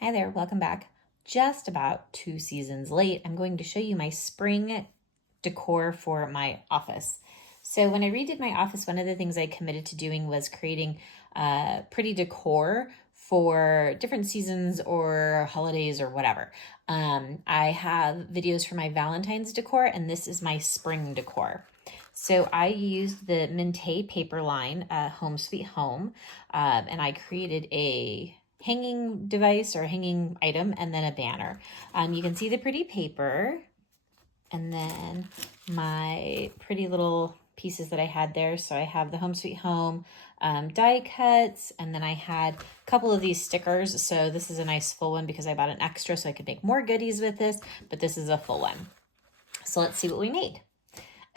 Hi there, welcome back. Just about 2 seasons late, I'm going to show you my spring decor for my office. So when I redid my office, one of the things I committed to doing was creating pretty decor for different seasons or holidays or whatever. I have videos for my Valentine's decor, and this is my spring decor. So I used the Mintay paper line, Home Sweet Home, and I created a hanging device or hanging item and then a banner. You can see the pretty paper and then my pretty little pieces that I had there. So I have the Home Sweet Home die cuts, and then I had a couple of these stickers. So this is a nice full one because I bought an extra so I could make more goodies with this, but this is a full one. So let's see what we made.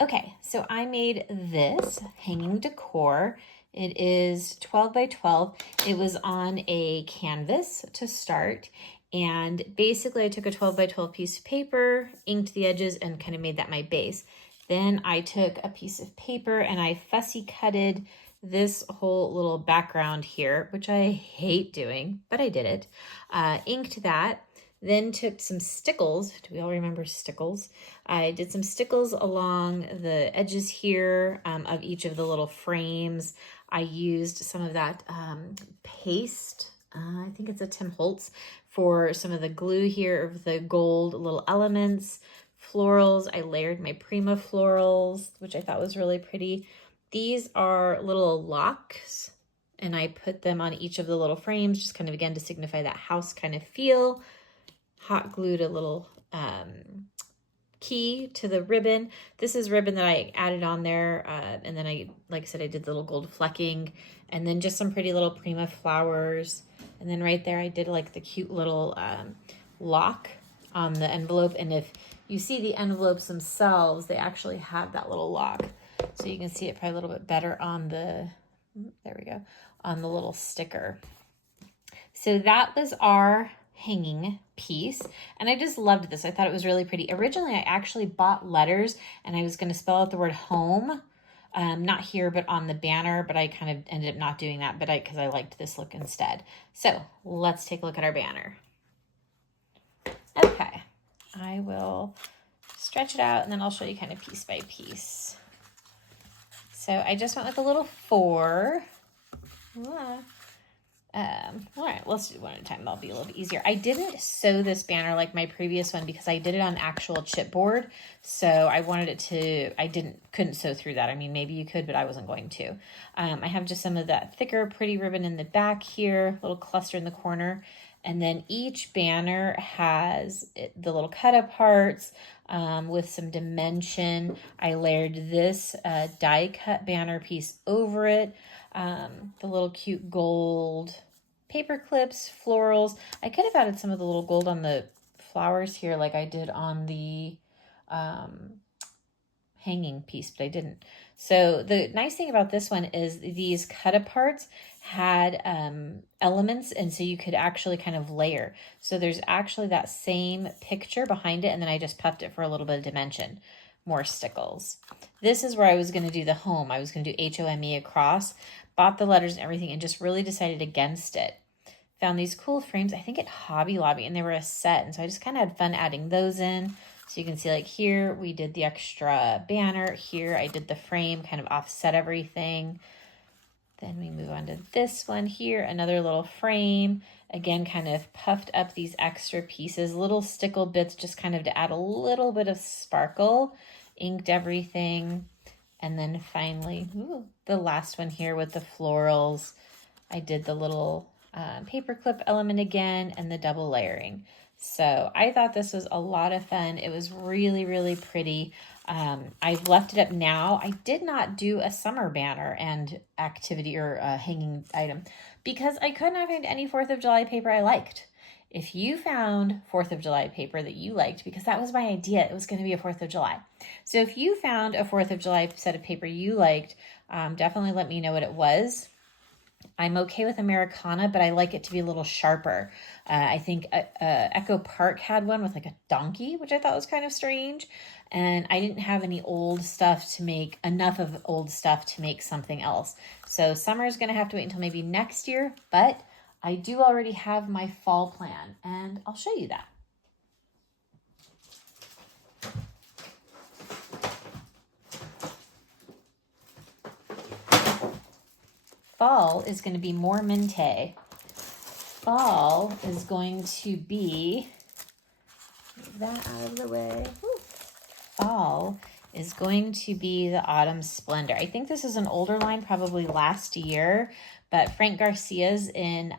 Okay, so I made this hanging decor. It is 12 by 12. It was on a canvas to start. And basically I took a 12 by 12 piece of paper, inked the edges, and kind of made that my base. Then I took a piece of paper and I fussy cutted this whole little background here, which I hate doing, but I did it. Inked that. Then took some stickles. Do we all remember stickles? I did some stickles along the edges here of each of the little frames. I used some of that paste. I think it's a Tim Holtz for some of the glue here of the gold little elements. Florals, I layered my Prima florals, which I thought was really pretty. These are little locks, and I put them on each of the little frames, just kind of again to signify that house kind of feel. Hot glued a little key to the ribbon. This is ribbon that I added on there. And then like I said, I did the little gold flecking and then just some pretty little Prima flowers. And then right there, I did like the cute little lock on the envelope. And if you see the envelopes themselves, they actually have that little lock. So you can see it probably a little bit better on the, there we go, on the little sticker. So that was our hanging piece, and I just loved this. I thought it was really pretty. Originally, I actually bought letters, and I was going to spell out the word home, not here, but on the banner, but I kind of ended up not doing that, but because I liked this look instead. So let's take a look at our banner. Okay, I will stretch it out, and then I'll show you kind of piece by piece. So I just went with a little 4. All right, let's do one at a time. That'll be a little bit easier. I didn't sew this banner like my previous one because I did it on actual chipboard. So I wanted it to, couldn't sew through that. I mean, maybe you could, but I wasn't going to. I have just some of that thicker, pretty ribbon in the back here, little cluster in the corner. And then each banner has the little cut up parts with some dimension. I layered this die cut banner piece over it. The little cute gold paper clips, florals. I could have added some of the little gold on the flowers here like I did on the hanging piece, but I didn't. So the nice thing about this one is these cut aparts had elements, and so you could actually kind of layer. So there's actually that same picture behind it, and then I just puffed it for a little bit of dimension. More stickles. This is where I was going to do the home. I was going to do H-O-M-E across, bought the letters and everything, and just really decided against it. Found these cool frames, I think at Hobby Lobby, and they were a set, and so I just kind of had fun adding those in. So you can see like here, we did the extra banner. Here, I did the frame, kind of offset everything. Then we move on to this one here, another little frame. Again, kind of puffed up these extra pieces, little stickle bits, just kind of to add a little bit of sparkle. Inked everything. And then finally, the last one here with the florals. I did the little paper clip element again and the double layering. So I thought this was a lot of fun. It was really, really pretty. I've left it up now. I did not do a summer banner and activity or hanging item because I could not find any 4th of July paper I liked. If you found 4th of July paper that you liked, because that was my idea, it was going to be a 4th of July. So if you found a 4th of July set of paper you liked, definitely let me know what it was. I'm okay with Americana, but I like it to be a little sharper. I think Echo Park had one with like a donkey, which I thought was kind of strange. And I didn't have any old stuff to make, enough of old stuff to make something else. So summer is going to have to wait until maybe next year, but I do already have my fall plan, and I'll show you that. Fall is going to be more Mintay. Fall is going to be, move that out of the way. Woo. Fall is going to be the Autumn Splendor. I think this is an older line, probably last year, but Frank Garcia's in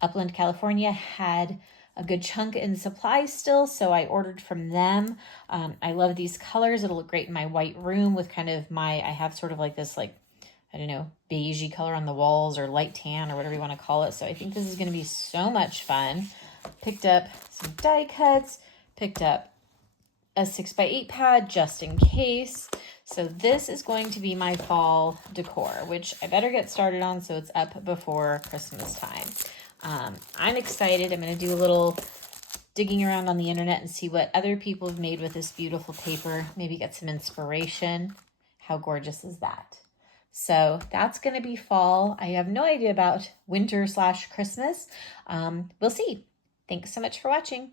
Upland, California had a good chunk in supply still, so I ordered from them. I love these colors. It'll look great in my white room with kind of I have sort of like this, like, I don't know, beigey color on the walls or light tan or whatever you want to call it. So I think this is going to be so much fun. Picked up some die cuts, picked up a 6x8 pad just in case. So this is going to be my fall decor, which I better get started on so it's up before Christmas time. I'm excited. I'm going to do a little digging around on the internet and see what other people have made with this beautiful paper. Maybe get some inspiration. How gorgeous is that? So that's going to be fall. I have no idea about winter/Christmas. We'll see. Thanks so much for watching.